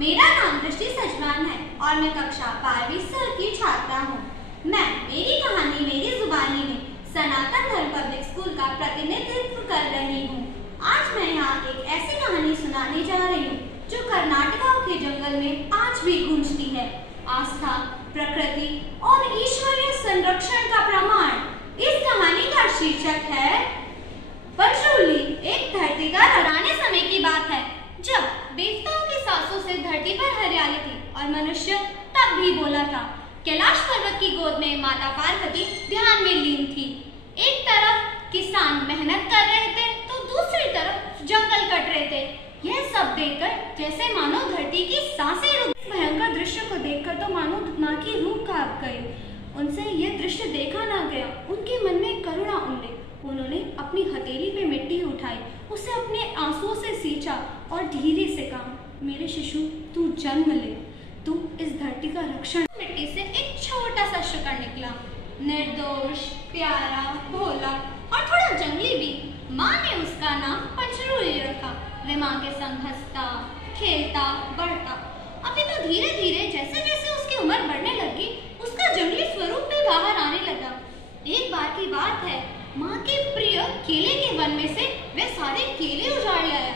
मेरा नाम दृष्टि सजमान है और मैं कक्षा 12वीं की छात्रा हूँ। मैं मेरी कहानी मेरी जुबानी में सनातन धर्म पब्लिक स्कूल का प्रतिनिधित्व कर रही हूँ। आज मैं यहाँ एक ऐसी कहानी सुनाने जा रही हूँ जो कर्नाटका के जंगल में आज भी गूंजती है। आस्था, प्रकृति और ईश्वरीय संरक्षण का प्रमाण। इस कहानी का शीर्षक है पंचरूली। एक धरती का हराने समय की बात है जब देवताओं की सांसों से धरती पर हरियाली थी और मनुष्य तब भी बोला था। कैलाश पर्वत की गोद में माता पार्वती ध्यान में लीन थी। एक तरफ किसान मेहनत कर रहे थे तो दूसरी तरफ जंगल कट रहे थे। यह सब देखकर जैसे मानो धरती की सांसें रुक। भयंकर दृश्य को देखकर तो मानो माँ की रूह कांप गई। उनसे यह दृश्य देखा ना गया। उनके मन में करुणा उमड़ी। उन्होंने अपनी हथेली पे मिट्टी उठाई, उसे अपने आंसुओं से सींचा और धीरे से कहा, मेरे शिशु, तू जन्म ले, तू इस धरती का रक्षण। मिट्टी से एक छोटा सा शुक्र निकला, निर्दोष, प्यारा, भोला और थोड़ा जंगली भी। माँ ने उसका नाम पंचरूली रखा। वह माँ के संग हंसता, खेलता, बढ़ता। अभी तो धीरे धीरे जैसे जैसे उसकी उम्र बढ़ने लगी, उसका जंगली स्वरूप भी बाहर आने लगा। एक बार की बात है, माँ के प्रिय केले के वन में से वे सारे केले उजाड़ लाया।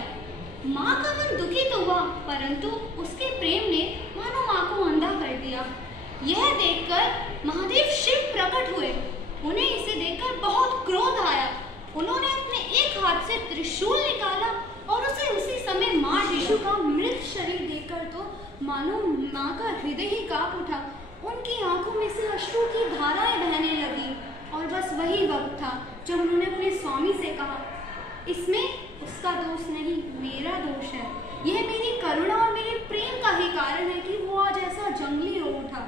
माँ का मन दुखी तो हुआ, परंतु उसके प्रेम ने मानो माँ को अंधा कर दिया। यह देखकर महादेव शिव प्रकट हुए। उन्हें इसे देखकर बहुत क्रोध आया। उन्होंने अपने एक हाथ से त्रिशूल निकाला और उसे उसी समय मार दिया। शिशु का मृत शरीर देखकर तो मानो माँ का हृदय ही कांप उठा। उनकी आंखों में से अश्रु की धाराएं बहने लगी। और बस वही वक्त था जब उन्होंने अपने स्वामी से कहा, इसमें उसका दोष नहीं, मेरा दोष है। यह मेरी करुणा और मेरे प्रेम का ही कारण है कि वो आज ऐसा जंगली हो उठा।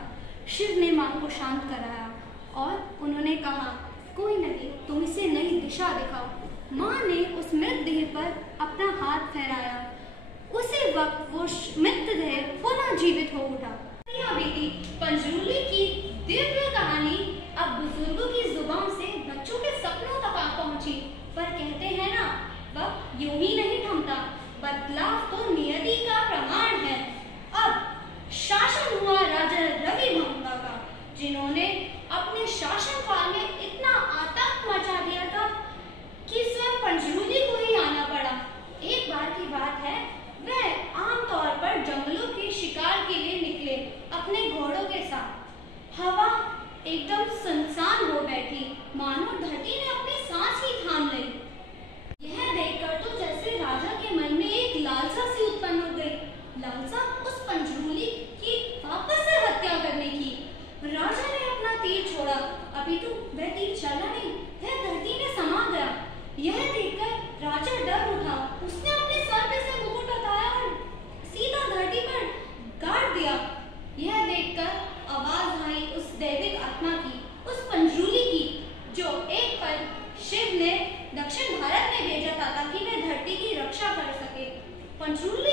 शिव ने माँ को शांत कराया और उन्होंने कहा, कोई नहीं, तुम इसे नई दिशा दिखाओ। माँ ने उस मृतदेह पर अपना हाथ फहराया। उसी वक्त वो मृतदेह पुनः जीवित हो उठा। बीती पंचरूली की दिव्य कहानी अब बुजुर्गों की जुबान से बच्चों के सपनों तक आ पहुंची। पर कहते हैं ना, वक्त यूं ही नहीं थमता, बदलाव तो नियति का प्रमाण है। अब शासन हुआ राजा रविभंगा का, जिन्होंने अपने शासनकाल में इतना आतंक मचा दिया था कि स्वयं पंचरूली को ही आना पड़ा। एक बार की बात है, वह आमतौर पर जंगलों के शिकार के लिए निकले अपने घोड़ों के साथ। हवा एकदम सुनसान हो बैठी, मानो धरती ने अपनी सांस ही थाम ली। यह देखकर तो जैसे राजा के मन में एक लालसा सी उत्पन्न हो गई। लालसा उस पंचरूली की वापस से हत्या करने की। राजा ने अपना तीर छोड़ा, अभी तो वह तीर चला नहीं, वह धरती में समा गया। यह देखकर राजा डर उठा। उसने अपने सर पे से मुकुट उठाया और सीधा धरती पर गाड़ दिया। यह देखकर आवाज आई उस दैविक आत्मा की, उस पंचरूली की, जो एक पल शिव ने दक्षिण भारत में भेजा था ताकि वह धरती की रक्षा कर सके। पंचरूली